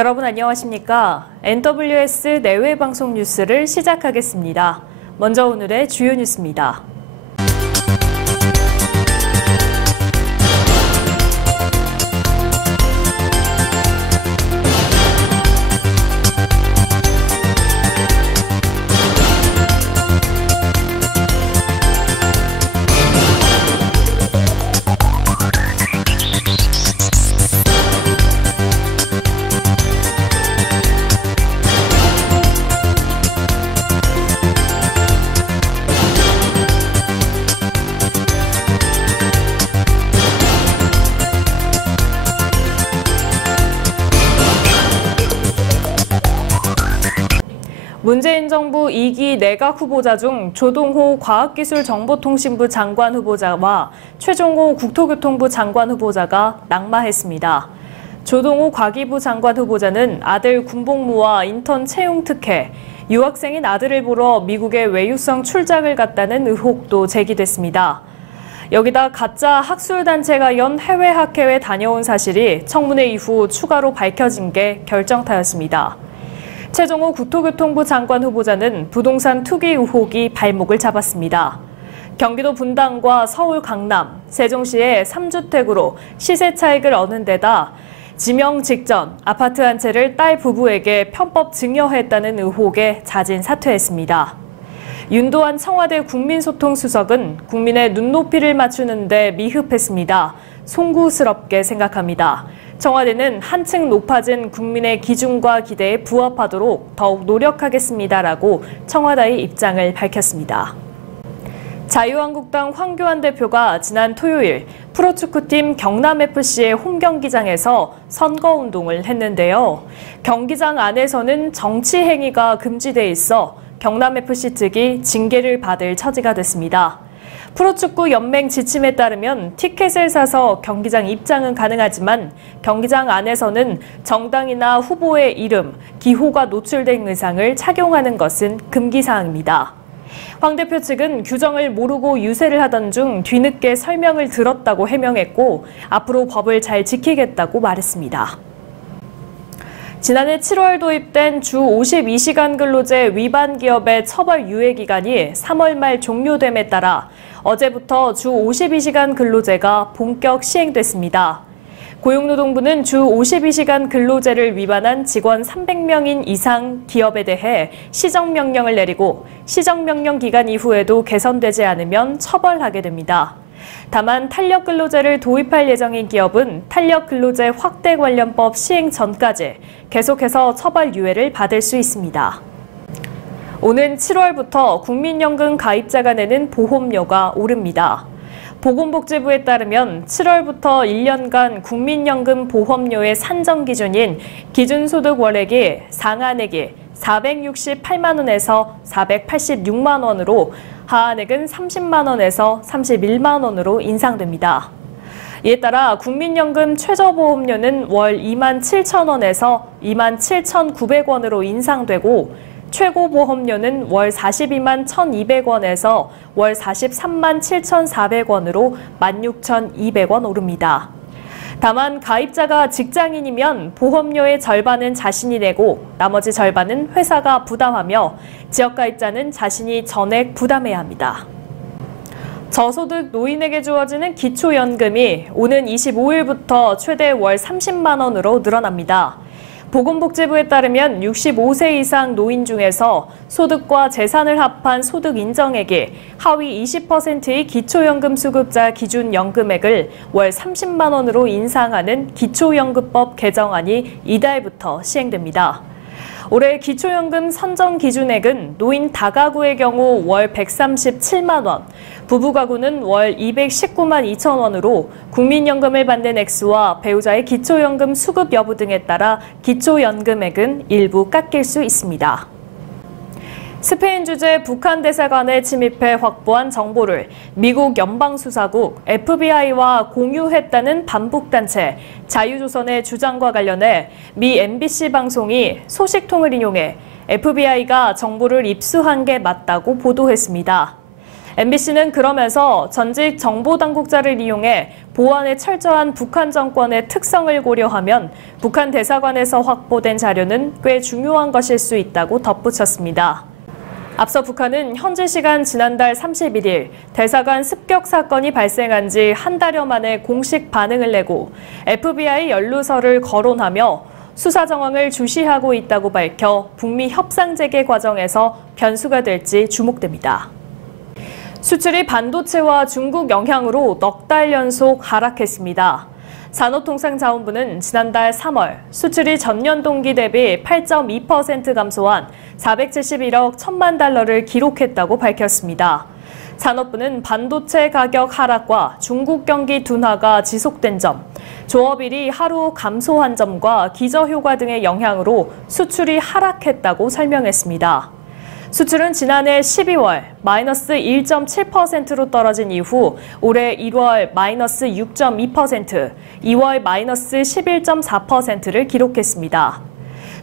여러분 안녕하십니까? NWS 내외 방송 뉴스를 시작하겠습니다. 먼저 오늘의 주요 뉴스입니다. 문재인 정부 2기 내각 후보자 중 조동호 과학기술정보통신부 장관 후보자와 최종호 국토교통부 장관 후보자가 낙마했습니다. 조동호 과기부 장관 후보자는 아들 군복무와 인턴 채용 특혜, 유학생인 아들을 보러 미국에 외유성 출장을 갔다는 의혹도 제기됐습니다. 여기다 가짜 학술단체가 연 해외학회에 다녀온 사실이 청문회 이후 추가로 밝혀진 게 결정타였습니다. 최종호 국토교통부 장관 후보자는 부동산 투기 의혹이 발목을 잡았습니다. 경기도 분당과 서울 강남, 세종시의 3주택으로 시세 차익을 얻는 데다 지명 직전 아파트 한 채를 딸 부부에게 편법 증여했다는 의혹에 자진 사퇴했습니다. 윤도한 청와대 국민소통수석은 국민의 눈높이를 맞추는 데 미흡했습니다. 송구스럽게 생각합니다. 청와대는 한층 높아진 국민의 기준과 기대에 부합하도록 더욱 노력하겠습니다라고 청와대의 입장을 밝혔습니다. 자유한국당 황교안 대표가 지난 토요일 프로축구팀 경남FC의 홈경기장에서 선거운동을 했는데요. 경기장 안에서는 정치 행위가 금지돼 있어 경남FC 측이 징계를 받을 처지가 됐습니다. 프로축구 연맹 지침에 따르면 티켓을 사서 경기장 입장은 가능하지만 경기장 안에서는 정당이나 후보의 이름, 기호가 노출된 의상을 착용하는 것은 금기사항입니다. 황 대표 측은 규정을 모르고 유세를 하던 중 뒤늦게 설명을 들었다고 해명했고 앞으로 법을 잘 지키겠다고 말했습니다. 지난해 7월 도입된 주 52시간 근로제 위반 기업의 처벌 유예 기간이 3월 말 종료됨에 따라 어제부터 주 52시간 근로제가 본격 시행됐습니다. 고용노동부는 주 52시간 근로제를 위반한 직원 300명인 이상 기업에 대해 시정명령을 내리고 시정명령 기간 이후에도 개선되지 않으면 처벌하게 됩니다. 다만 탄력근로제를 도입할 예정인 기업은 탄력근로제 확대 관련법 시행 전까지 계속해서 처벌 유예를 받을 수 있습니다. 오는 7월부터 국민연금 가입자가 내는 보험료가 오릅니다. 보건복지부에 따르면 7월부터 1년간 국민연금 보험료의 산정 기준인 기준소득 월액이 상한액이 468만 원에서 486만 원으로 하한액은 30만 원에서 31만 원으로 인상됩니다. 이에 따라 국민연금 최저보험료는 월 2만 7천 원에서 2만 7,900원으로 인상되고 최고보험료는 월 42만 1,200원에서 월 43만 7,400원으로 16,200원 오릅니다. 다만 가입자가 직장인이면 보험료의 절반은 자신이 내고 나머지 절반은 회사가 부담하며 지역가입자는 자신이 전액 부담해야 합니다. 저소득 노인에게 주어지는 기초연금이 오는 25일부터 최대 월 30만 원으로 늘어납니다. 보건복지부에 따르면 65세 이상 노인 중에서 소득과 재산을 합한 소득 인정액이 하위 20%의 기초연금 수급자 기준 연금액을 월 30만 원으로 인상하는 기초연금법 개정안이 이달부터 시행됩니다. 올해 기초연금 선정 기준액은 노인 다가구의 경우 월 137만 원, 부부가구는 월 219만 2천 원으로 국민연금을 받는 액수와 배우자의 기초연금 수급 여부 등에 따라 기초연금액은 일부 깎일 수 있습니다. 스페인 주재 북한 대사관에 침입해 확보한 정보를 미국 연방수사국 FBI와 공유했다는 반북단체 자유조선의 주장과 관련해 미 MBC 방송이 소식통을 인용해 FBI가 정보를 입수한 게 맞다고 보도했습니다. MBC는 그러면서 전직 정보당국자를 이용해 보안에 철저한 북한 정권의 특성을 고려하면 북한 대사관에서 확보된 자료는 꽤 중요한 것일 수 있다고 덧붙였습니다. 앞서 북한은 현지 시간 지난달 31일 대사관 습격 사건이 발생한 지 한 달여 만에 공식 반응을 내고 FBI 연루서를 거론하며 수사 정황을 주시하고 있다고 밝혀 북미 협상 재개 과정에서 변수가 될지 주목됩니다. 수출이 반도체와 중국 영향으로 넉 달 연속 하락했습니다. 산업통상자원부는 지난달 3월 수출이 전년 동기 대비 8.2% 감소한 471억 1천만 달러를 기록했다고 밝혔습니다. 산업부는 반도체 가격 하락과 중국 경기 둔화가 지속된 점, 조업일이 하루 감소한 점과 기저효과 등의 영향으로 수출이 하락했다고 설명했습니다. 수출은 지난해 12월 마이너스 1.7%로 떨어진 이후 올해 1월 마이너스 6.2%, 2월 마이너스 11.4%를 기록했습니다.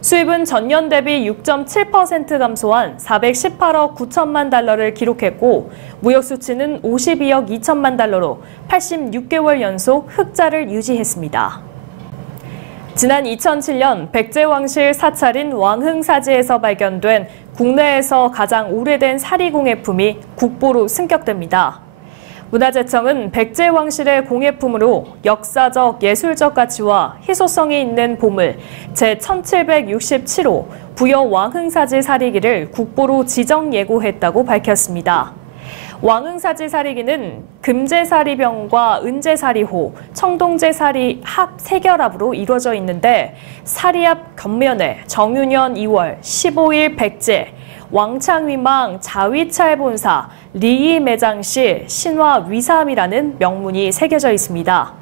수입은 전년 대비 6.7% 감소한 418억 9천만 달러를 기록했고 무역 수치는 52억 2천만 달러로 86개월 연속 흑자를 유지했습니다. 지난 2007년 백제왕실 사찰인 왕흥사지에서 발견된 국내에서 가장 오래된 사리공예품이 국보로 승격됩니다. 문화재청은 백제왕실의 공예품으로 역사적, 예술적 가치와 희소성이 있는 보물 제1767호 부여왕흥사지 사리기를 국보로 지정 예고했다고 밝혔습니다. 왕흥사지 사리기는 금제사리병과 은제사리호, 청동제사리 합 3결합으로 이루어져 있는데 사리 앞 겉면에 정유년 2월, 15일 백제, 왕창위망 자위찰본사, 리이매장시, 신화 위삼이라는 명문이 새겨져 있습니다.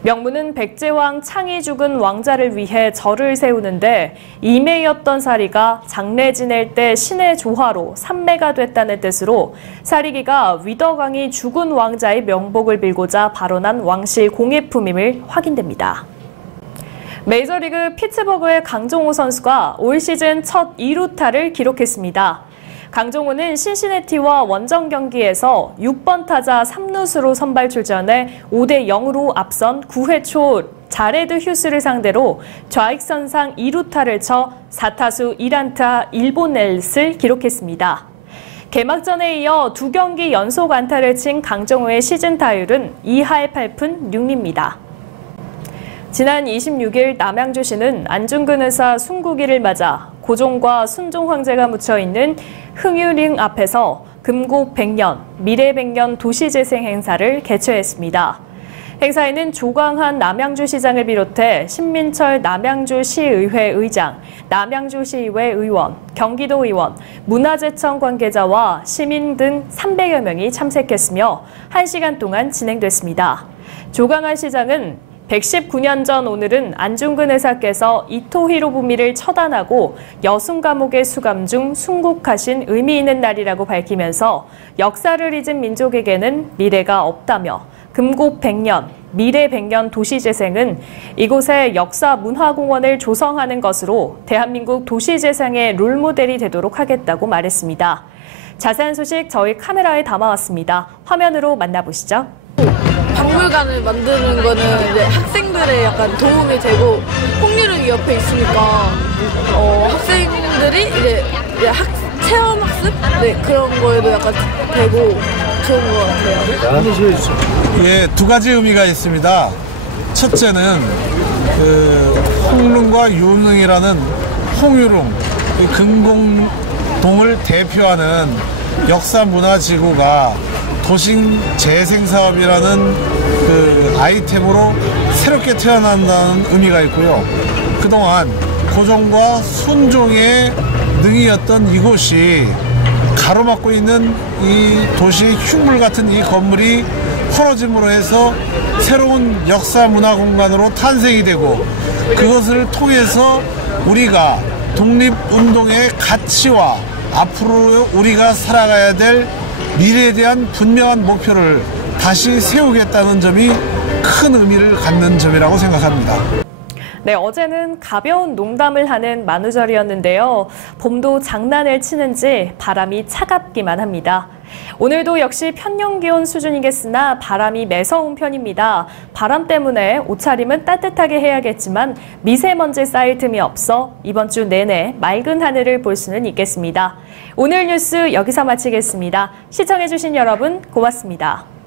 명문은 백제왕 창이 죽은 왕자를 위해 절을 세우는데 이매였던 사리가 장례 지낼 때 신의 조화로 삼매가 됐다는 뜻으로 사리기가 위덕왕이 죽은 왕자의 명복을 빌고자 발원한 왕실 공예품임을 확인됩니다. 메이저리그 피츠버그의 강정호 선수가 올 시즌 첫 2루타를 기록했습니다. 강정호는 신시내티와 원정 경기에서 6번 타자 3루수로 선발 출전해 5대0으로 앞선 9회 초 자레드 휴스를 상대로 좌익선상 2루타를 쳐 4타수 1안타 1볼넷을 기록했습니다. 개막전에 이어 2경기 연속 안타를 친 강정호의 시즌 타율은 2할 8푼 6리입니다. 지난 26일 남양주시는 안중근 의사 순국일을 맞아 고종과 순종 황제가 묻혀있는 흥유릉 앞에서 금곡 100년, 미래 100년 도시재생 행사를 개최했습니다. 행사에는 조광한 남양주시장을 비롯해 신민철 남양주시의회 의장, 남양주시의회 의원, 경기도 의원, 문화재청 관계자와 시민 등 300여 명이 참석했으며 1시간 동안 진행됐습니다. 조광한 시장은 119년 전 오늘은 안중근 의사께서 이토 히로부미를 처단하고 여순 감옥에 수감 중 순국하신 의미 있는 날이라고 밝히면서 역사를 잊은 민족에게는 미래가 없다며 금곡 100년, 미래 100년 도시재생은 이곳에 역사문화공원을 조성하는 것으로 대한민국 도시재생의 롤모델이 되도록 하겠다고 말했습니다. 자세한 소식 저희 카메라에 담아왔습니다. 화면으로 만나보시죠. 박물관을 만드는 거는 이제 학생들의 약간 도움이 되고 홍유릉이 옆에 있으니까 학생들이 이제 체험 학습 그런 거에도 약간 되고 좋은 것 같아요. 예, 두 가지 의미가 있습니다. 첫째는 홍릉과 유릉이라는 홍유릉 금공동을 대표하는 역사문화지구가 도심 재생사업이라는 아이템으로 새롭게 태어난다는 의미가 있고요. 그동안 고종과 순종의 능이었던 이곳이 가로막고 있는 이 도시의 흉물 같은 이 건물이 헐어짐으로 해서 새로운 역사문화공간으로 탄생이 되고 그것을 통해서 우리가 독립운동의 가치와 앞으로 우리가 살아가야 될 미래에 대한 분명한 목표를 다시 세우겠다는 점이 큰 의미를 갖는 점이라고 생각합니다. 네, 어제는 가벼운 농담을 하는 만우절이었는데요. 봄도 장난을 치는지 바람이 차갑기만 합니다. 오늘도 역시 평년 기온 수준이겠으나 바람이 매서운 편입니다. 바람 때문에 옷차림은 따뜻하게 해야겠지만 미세먼지 쌓일 틈이 없어 이번 주 내내 맑은 하늘을 볼 수는 있겠습니다. 오늘 뉴스 여기서 마치겠습니다. 시청해주신 여러분 고맙습니다.